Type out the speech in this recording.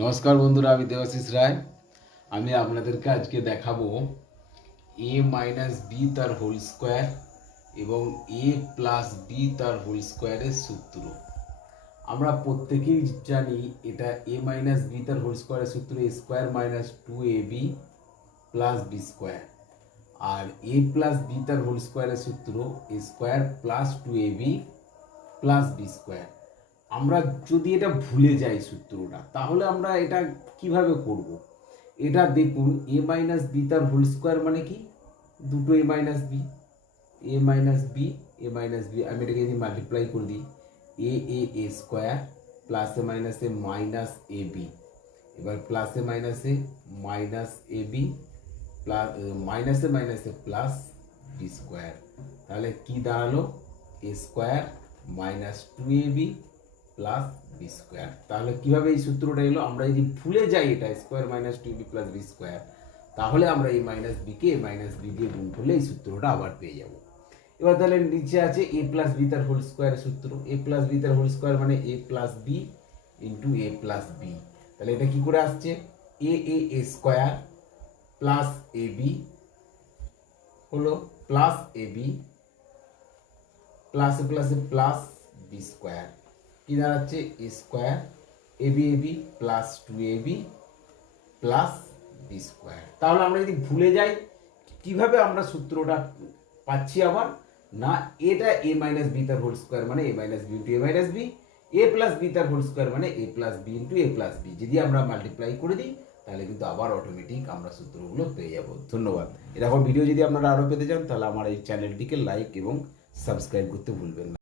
নমস্কার বন্ধুরা, আমি দেবাশিস রায়। আমি আপনাদেরকে আজকে দেখাবো এ মাইনাস বি তার হোল স্কোয়ার এবং এ প্লাস বি তার হোল স্কোয়ারের সূত্র। আমরা প্রত্যেকেই জানি এটা এ মাইনাস বি তার হোল স্কোয়ারের সূত্র এ square minus two A B plus b square, R A plus B তার হোল স্কোয়ারের সূত্র এ square plus two A B plus b square. আমরা যদি এটা ভুলে যাই সূত্রটা, তাহলে আমরা এটা কিভাবে করব? এটা দেখুন, এ মাইনাস বি তার হোল স্কোয়ার মানে কি? দুটো এ মাইনাস বি, এ মাইনাস বি, এ মাইনাস বি। আমি এটাকে যদি মাল্টিপ্লাই করে দিই, এ এ এ স্কোয়ার প্লাসে মাইনাসে মাইনাস এ বি, এবার প্লাসে মাইনাসে মাইনাস এ বি প্লাস মাইনাসে মাইনাসে প্লাস বি স্কোয়ার। তাহলে কি দাঁড়ালো? এ square minus two A B plus b square. তাহলে কিভাবে এই সূত্রটা এলো? আমরা যদি ভুলে যাই এটা square minus two b plus b square, তাহলে আমরা এই মাইনাস বিকে এ মাইনাস বি দিয়ে গুণ করলে এই সূত্রটা আবার পেয়ে যাব। এবার তাহলে নিচে আছে এ প্লাস বি তার হোল স্কোয়ারের সূত্র। এ প্লাস বি তার হোল স্কোয়ার মানে এ প্লাস বি ইন্টু এ প্লাস বি। তাহলে এটা কি করে আসছে? এ এ এ স্কোয়ার প্লাস এ বি হলো প্লাস এ বি প্লাসে প্লাসে প্লাস বি স্কোয়ার। কি দাঁড়াচ্ছে? এ square A B plus two A B plus b square. তাহলে আমরা যদি ভুলে যাই, কিভাবে আমরা সূত্রটা পাচ্ছি আবার? না, এটা এ মাইনাস বি তার হোল স্কোয়ার মানে এ মাইনাস বি ইন্টু এ মাইনাস বি, এ প্লাস বি তার হোল স্কোয়ার মানে এ প্লাস বি ইন্টু এ প্লাস বি। যদি আমরা মাল্টিপ্লাই করে দিই, তাহলে কিন্তু আবার অটোমেটিক আমরা সূত্রগুলো পেয়ে যাব। ধন্যবাদ। এরকম ভিডিও যদি আপনারা আরও পেতে চান, তাহলে আমার এই চ্যানেলটিকে লাইক এবং সাবস্ক্রাইব করতে ভুলবেন না।